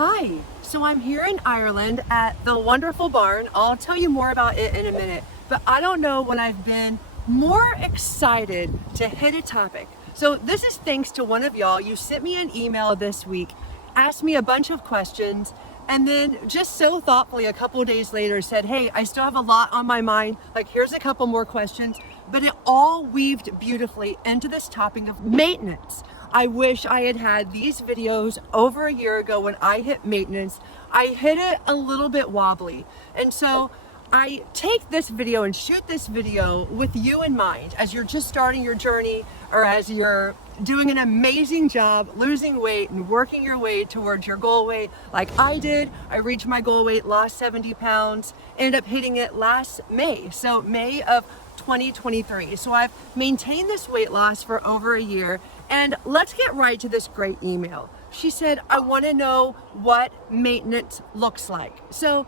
Hi, so I'm here in Ireland at the wonderful barn. I'll tell you more about it in a minute, but I don't know when I've been more excited to hit a topic. So this is thanks to one of y'all. You sent me an email this week, asked me a bunch of questions, and then just so thoughtfully a couple days later said, hey, I still have a lot on my mind. Like, here's a couple more questions, but it all weaved beautifully into this topic of maintenance. I wish I had had these videos over a year ago when I hit maintenance. I hit it a little bit wobbly. And so I take this video and shoot this video with you in mind as you're just starting your journey, or as you're doing an amazing job losing weight and working your way towards your goal weight like I did. I reached my goal weight, lost 70 pounds, ended up hitting it last May. So May of 2023. So I've maintained this weight loss for over a year. And let's get right to this great email. She said, I want to know what maintenance looks like. So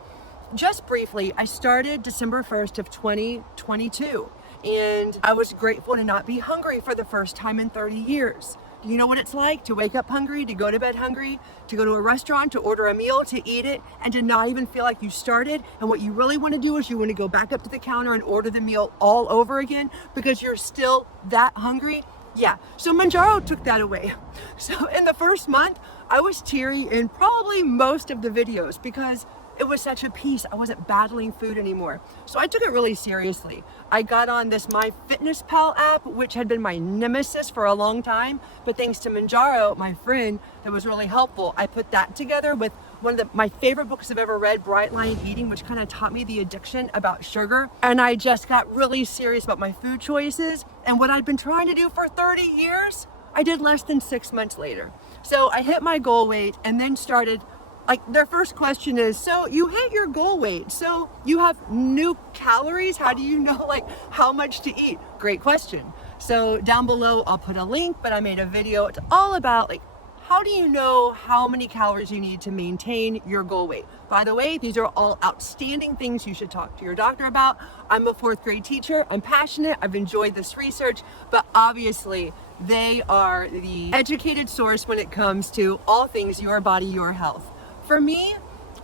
just briefly, I started December 1st of 2022, and I was grateful to not be hungry for the first time in 30 years. Do you know what it's like to wake up hungry, to go to bed hungry, to go to a restaurant, to order a meal, to eat it, and to not even feel like you started? And what you really want to do is you want to go back up to the counter and order the meal all over again because you're still that hungry? Yeah, so Mounjaro took that away. So in the first month, I was teary in probably most of the videos because it was such a peace. I wasn't battling food anymore. So I took it really seriously. I got on this MyFitnessPal app, which had been my nemesis for a long time. But thanks to Mounjaro, my friend, that was really helpful. I put that together with one of my favorite books I've ever read, Bright Line Eating, which kind of taught me the addiction about sugar. And I just got really serious about my food choices. And what I'd been trying to do for 30 years, I did less than 6 months later. So I hit my goal weight and then started, like, their first question is, so you hit your goal weight, so you have new calories? How do you know, like, how much to eat? Great question. So down below, I'll put a link, but I made a video. It's all about, like, how do you know how many calories you need to maintain your goal weight? By the way, these are all outstanding things you should talk to your doctor about. I'm a 4th grade teacher. I'm passionate. I've enjoyed this research, but obviously they are the educated source when it comes to all things your body, your health. For me,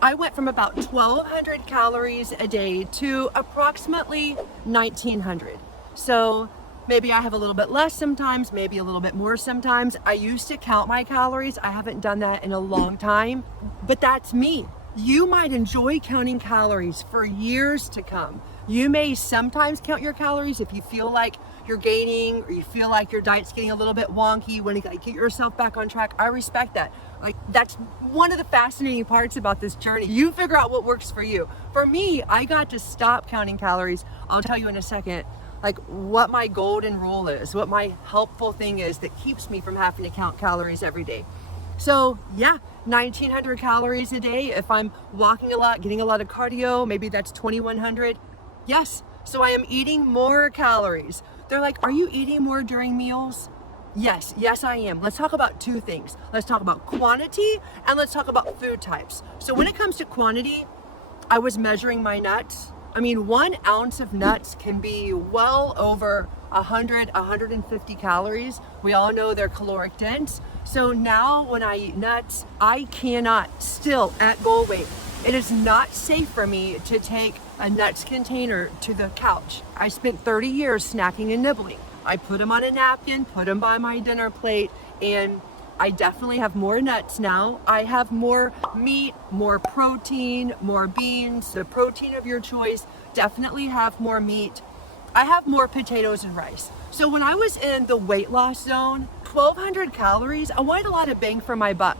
I went from about 1,200 calories a day to approximately 1,900. So maybe I have a little bit less sometimes, maybe a little bit more sometimes. I used to count my calories. I haven't done that in a long time, but that's me. You might enjoy counting calories for years to come. You may sometimes count your calories if you feel like you're gaining or you feel like your diet's getting a little bit wonky. When you get yourself back on track, I respect that. Like, that's one of the fascinating parts about this journey. You figure out what works for you. For me, I got to stop counting calories. I'll tell you in a second, like, what my golden rule is, what my helpful thing is that keeps me from having to count calories every day. So yeah, 1,900 calories a day. If I'm walking a lot, getting a lot of cardio, maybe that's 2,100. Yes, so I am eating more calories. They're like, are you eating more during meals? Yes, I am. Let's talk about two things. Let's talk about quantity and let's talk about food types. So when it comes to quantity, I was measuring my nuts. I mean, 1 ounce of nuts can be well over 100, 150 calories. We all know they're caloric dense. So now when I eat nuts, I cannot still at goal weight. It is not safe for me to take a nuts container to the couch. I spent 30 years snacking and nibbling. I put them on a napkin, put them by my dinner plate, and I definitely have more nuts now. I have more meat, more protein, more beans, the protein of your choice. Definitely have more meat. I have more potatoes and rice. So when I was in the weight loss zone, 1,200 calories, I wanted a lot of bang for my buck.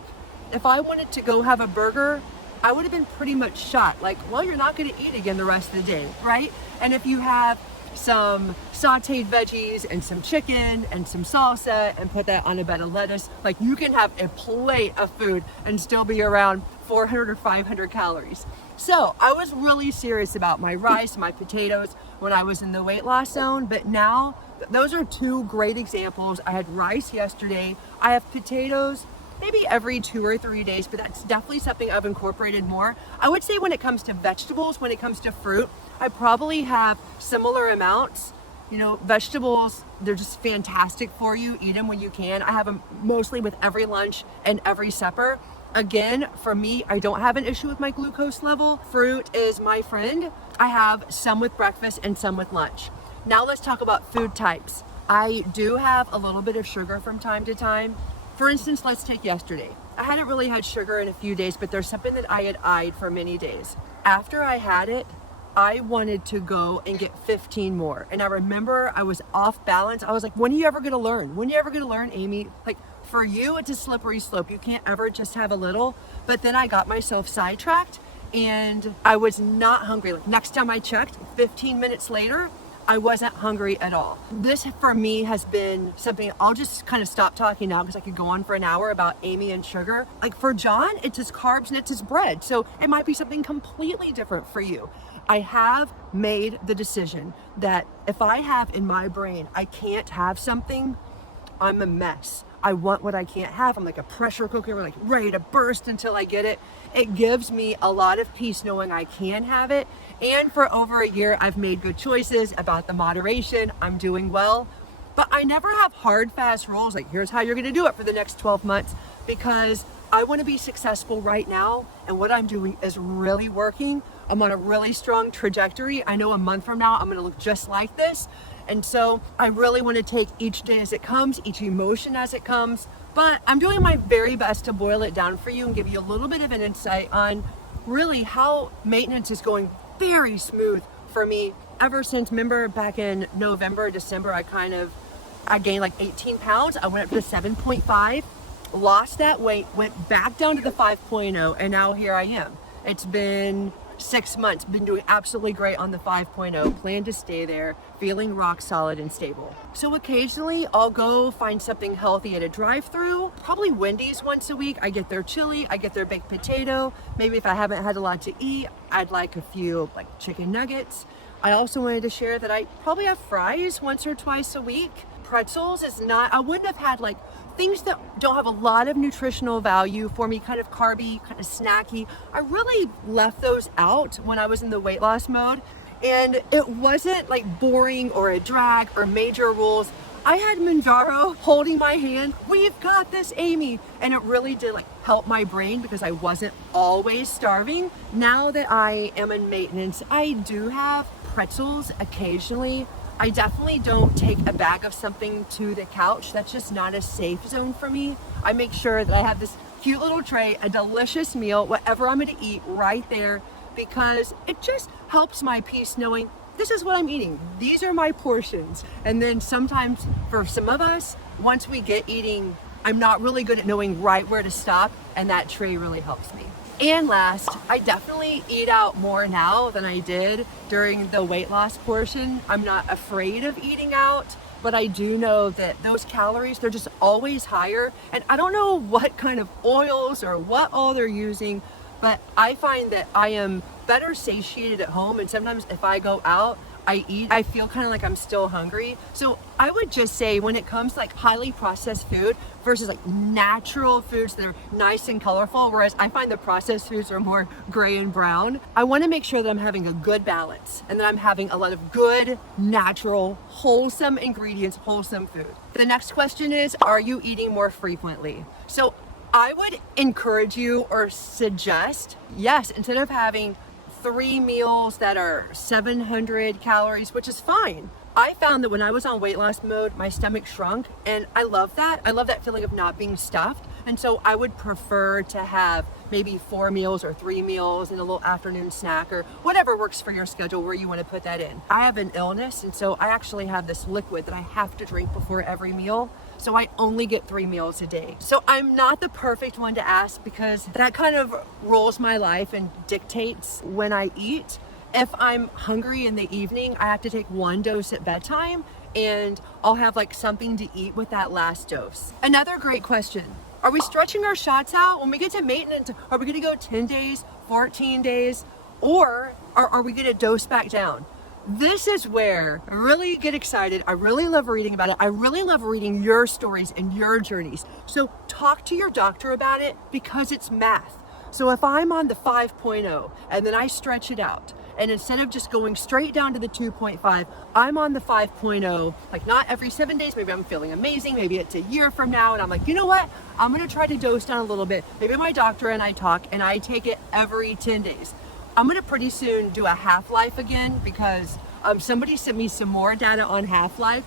If I wanted to go have a burger, I would have been pretty much shot. Like, well, you're not gonna eat again the rest of the day, right? And if you have some sauteed veggies and some chicken and some salsa and put that on a bed of lettuce, like, you can have a plate of food and still be around 400 or 500 calories. So I was really serious about my rice, my potatoes when I was in the weight loss zone, but now those are two great examples. I had rice yesterday. I have potatoes maybe every 2 or 3 days, but that's definitely something I've incorporated more. I would say when it comes to vegetables, when it comes to fruit, I probably have similar amounts. You know, vegetables, they're just fantastic for you. Eat them when you can. I have them mostly with every lunch and every supper. Again, for me, I don't have an issue with my glucose level. Fruit is my friend. I have some with breakfast and some with lunch. Now let's talk about food types. I do have a little bit of sugar from time to time. For instance, let's take yesterday. I hadn't really had sugar in a few days, but there's something that I had eyed for many days. After I had it, I wanted to go and get 15 more. And I remember I was off balance. I was like, when are you ever gonna learn? When are you ever gonna learn, Amy? Like, for you, it's a slippery slope. You can't ever just have a little. But then I got myself sidetracked and I was not hungry. Like, next time I checked, 15 minutes later, I wasn't hungry at all. This for me has been something, I'll just kind of stop talking now because I could go on for an hour about Amy and sugar. Like for John, it's his carbs and it's his bread. So it might be something completely different for you. I have made the decision that if I have in my brain, I can't have something, I'm a mess. I want what I can't have. I'm like a pressure cooker, like ready to burst until I get it. It gives me a lot of peace knowing I can have it. And for over a year, I've made good choices about the moderation. I'm doing well, but I never have hard, fast rules. Like, here's how you're gonna do it for the next 12 months, because I wanna be successful right now. And what I'm doing is really working. I'm on a really strong trajectory. I know a month from now, I'm gonna look just like this. And so I really want to take each day as it comes, each emotion as it comes, but I'm doing my very best to boil it down for you and give you a little bit of an insight on really how maintenance is going very smooth for me ever since, remember back in November, December, I gained like 18 pounds. I went up to 7.5, lost that weight, went back down to the 5.0, and now here I am. It's been 6 months, been doing absolutely great on the 5.0, plan to stay there, feeling rock solid and stable. So occasionally I'll go find something healthy at a drive-through, probably Wendy's once a week. I get their chili, I get their baked potato. Maybe if I haven't had a lot to eat, I'd like a few like chicken nuggets. I also wanted to share that I probably have fries once or twice a week. Pretzels is not, I wouldn't have had like things that don't have a lot of nutritional value for me, kind of carby, kind of snacky. I really left those out when I was in the weight loss mode. And it wasn't like boring or a drag or major rules. I had Mounjaro holding my hand. We've got this, Amy. And it really did like help my brain because I wasn't always starving. Now that I am in maintenance, I do have pretzels occasionally. I definitely don't take a bag of something to the couch. That's just not a safe zone for me. I make sure that I have this cute little tray, a delicious meal, whatever I'm gonna eat right there, because it just helps my peace knowing this is what I'm eating. These are my portions. And then sometimes for some of us, once we get eating, I'm not really good at knowing right where to stop, and that tray really helps me. And last, I definitely eat out more now than I did during the weight loss portion. I'm not afraid of eating out, but I do know that those calories, they're just always higher. And I don't know what kind of oils or what all they're using, but I find that I am better satiated at home. And sometimes if I go out, I eat, I feel kind of like I'm still hungry. So I would just say when it comes to like highly processed food versus like natural foods that are nice and colorful, whereas I find the processed foods are more gray and brown, I want to make sure that I'm having a good balance and that I'm having a lot of good, natural, wholesome ingredients, wholesome food. The next question is, are you eating more frequently? So I would encourage you or suggest, yes, instead of having 3 meals that are 700 calories, which is fine. I found that when I was on weight loss mode, my stomach shrunk, and I love that. I love that feeling of not being stuffed. And so I would prefer to have maybe 4 meals or 3 meals and a little afternoon snack or whatever works for your schedule where you want to put that in. I have an illness, and so I actually have this liquid that I have to drink before every meal. So I only get 3 meals a day. So I'm not the perfect one to ask because that kind of rules my life and dictates when I eat. If I'm hungry in the evening, I have to take 1 dose at bedtime, and I'll have like something to eat with that last dose. Another great question. Are we stretching our shots out? When we get to maintenance, are we gonna go 10 days, 14 days, or are we gonna dose back down? This is where I really get excited. I really love reading about it. I really love reading your stories and your journeys. So talk to your doctor about it because it's math. So if I'm on the 5.0 and then I stretch it out And instead of just going straight down to the 2.5, I'm on the 5.0, like not every 7 days. Maybe I'm feeling amazing. Maybe it's a year from now. And I'm like, you know what? I'm going to try to dose down a little bit. Maybe my doctor and I talk and I take it every 10 days. I'm going to pretty soon do a half-life again because somebody sent me some more data on half-life.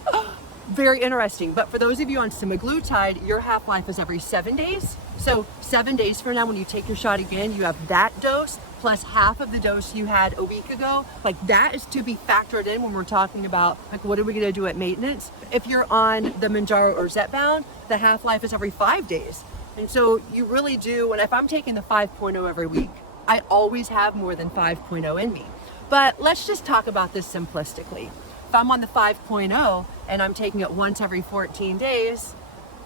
Very interesting. But for those of you on semaglutide, your half-life is every 7 days. So 7 days from now, when you take your shot again, you have that dose plus half of the dose you had a week ago. Like that is to be factored in when we're talking about like, what are we going to do at maintenance? If you're on the Mounjaro or zepbound, the half-life is every 5 days. And so you really do, and if I'm taking the 5.0 every week, I always have more than 5.0 in me. But let's just talk about this simplistically. If I'm on the 5.0 and I'm taking it once every 14 days,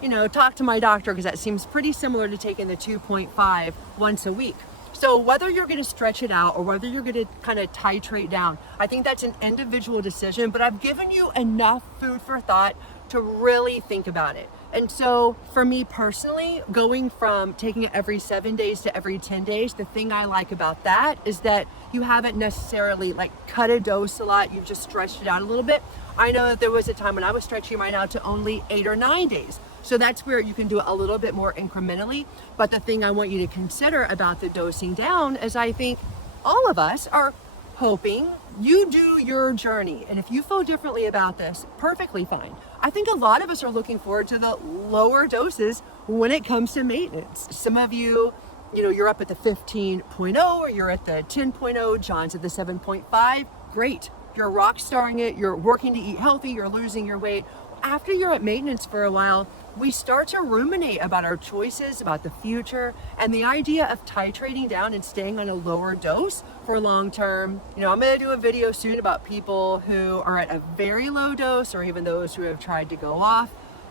you know, talk to my doctor because that seems pretty similar to taking the 2.5 once a week. So whether you're going to stretch it out or whether you're going to kind of titrate down, I think that's an individual decision, but I've given you enough food for thought to really think about it. And so for me personally, going from taking it every 7 days to every 10 days, the thing I like about that is that you haven't necessarily like cut a dose a lot. You've just stretched it out a little bit. I know that there was a time when I was stretching mine out to only 8 or 9 days. So that's where you can do it a little bit more incrementally. But the thing I want you to consider about the dosing down is I think all of us are hoping you do your journey. And if you feel differently about this, perfectly fine. I think a lot of us are looking forward to the lower doses when it comes to maintenance. Some of you, you're up at the 15.0 or you're at the 10.0, John's at the 7.5. Great. You're rock starring it. You're working to eat healthy. You're losing your weight. After you're at maintenance for a while, we start to ruminate about our choices, about the future, and the idea of titrating down and staying on a lower dose for long term. I'm going to do a video soon about people who are at a very low dose or even those who have tried to go off.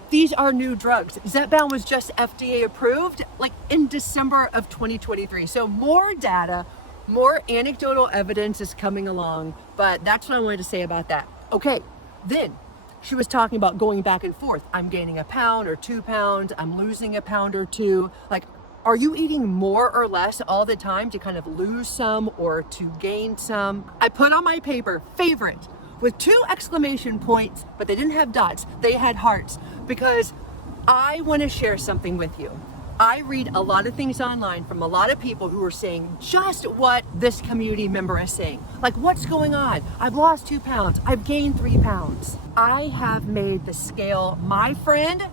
These are new drugs. Zepbound was just FDA approved like in December of 2023. So more data, more anecdotal evidence is coming along, but that's what I wanted to say about that. Okay, then she was talking about going back and forth. I'm gaining a pound or 2 pounds. I'm losing a pound or 2. Like, are you eating more or less all the time to kind of lose some or to gain some? I put on my paper, favorite, with 2 exclamation points, but they didn't have dots. They had hearts because I want to share something with you. I read a lot of things online from a lot of people who are saying just what this community member is saying. Like, what's going on? I've lost 2 pounds. I've gained 3 pounds. I have made the scale my friend,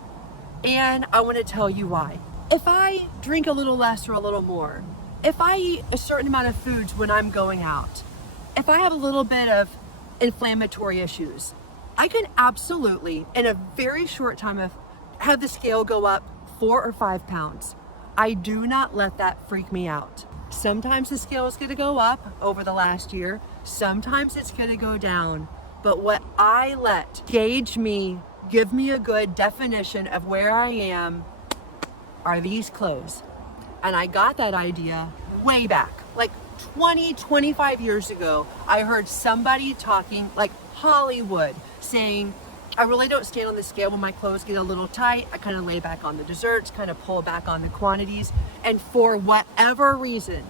and I want to tell you why. If I drink a little less or a little more, if I eat a certain amount of foods when I'm going out, if I have a little bit of inflammatory issues, I can absolutely, in a very short time, have the scale go up 4 or 5 pounds. I do not let that freak me out. Sometimes the scale is going to go up over the last year. Sometimes it's going to go down. But what I let gauge me, give me a good definition of where I am, are these clothes. And I got that idea way back, like 20, 25 years ago. I heard somebody talking, like Hollywood, saying, I really don't stand on the scale when my clothes get a little tight. I kind of lay back on the desserts, kind of pull back on the quantities. And for whatever reason,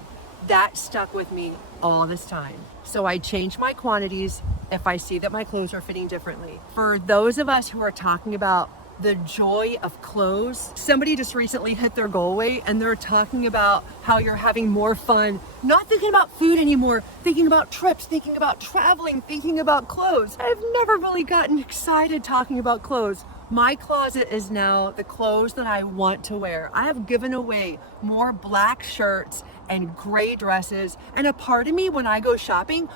that stuck with me all this time. So I change my quantities if I see that my clothes are fitting differently. For those of us who are talking about the joy of clothes, somebody just recently hit their goal weight and they're talking about how you're having more fun, not thinking about food anymore, thinking about trips, thinking about traveling, thinking about clothes. I've never really gotten excited talking about clothes. My closet is now the clothes that I want to wear. I have given away more black shirts and gray dresses, and a part of me when I go shopping,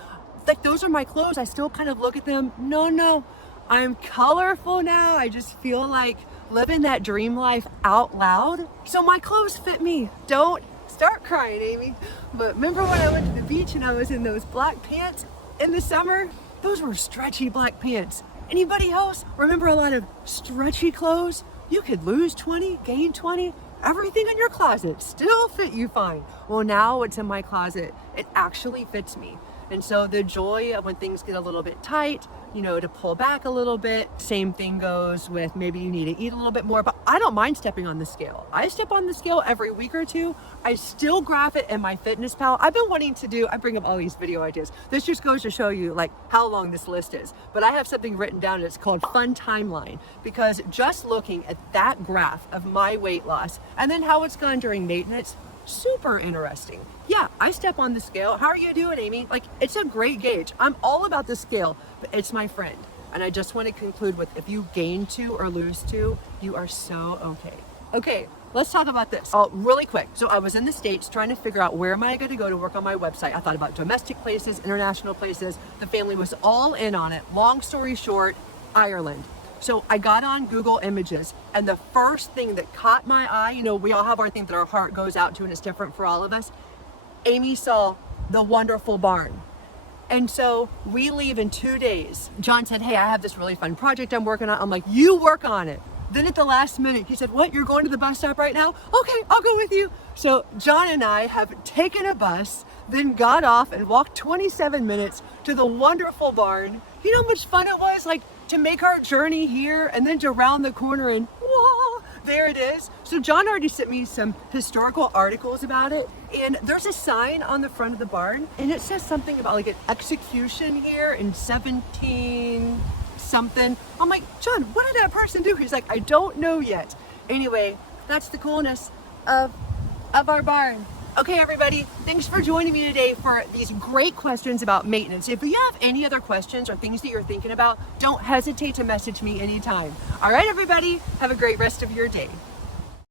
like those are my clothes. I still kind of look at them. No, I'm colorful now. I just feel like living that dream life out loud. So my clothes fit me. Don't start crying, Amy. But remember when I went to the beach and I was in those black pants in the summer? Those were stretchy black pants. Anybody else remember a lot of stretchy clothes? You could lose 20, gain 20. Everything in your closet still fit you fine. Well, now what's in my closet, it actually fits me. And so the joy of when things get a little bit tight, you know, to pull back a little bit. Same thing goes with maybe you need to eat a little bit more, but I don't mind stepping on the scale. I step on the scale every week or two. I still graph it in my fitness pal. I've been wanting to do, I bring up all these video ideas. This just goes to show you like how long this list is, but I have something written down and it's called Fun Timeline, because just looking at that graph of my weight loss and then how it's gone during maintenance, super interesting. Yeah, I step on the scale. How are you doing, Amy? Like, it's a great gauge. I'm all about the scale, but it's my friend. And I just want to conclude with, if you gain 2 or lose 2, you are so okay. Okay, let's talk about this. Oh, really quick. So I was in the States trying to figure out where am I going to go to work on my website. I thought about domestic places, international places. The family was all in on it. Long story short, Ireland. So I got on Google Images, and the first thing that caught my eye, you know, we all have our thing that our heart goes out to and it's different for all of us. Amy saw the wonderful barn. And so we leave in 2 days. John said, hey, I have this really fun project I'm working on. I'm like, you work on it. Then at the last minute, he said, what, you're going to the bus stop right now? Okay, I'll go with you. So John and I have taken a bus, then got off and walked 27 minutes to the wonderful barn. You know how much fun it was? Like, to make our journey here and then to round the corner and whoa, there it is. So John already sent me some historical articles about it, and there's a sign on the front of the barn and it says something about like an execution here in 17 something. I'm like, John, what did that person do? He's like, I don't know yet. Anyway, that's the coolness of our barn. Okay, everybody, thanks for joining me today for these great questions about maintenance. If you have any other questions or things that you're thinking about, don't hesitate to message me anytime. All right, everybody, have a great rest of your day.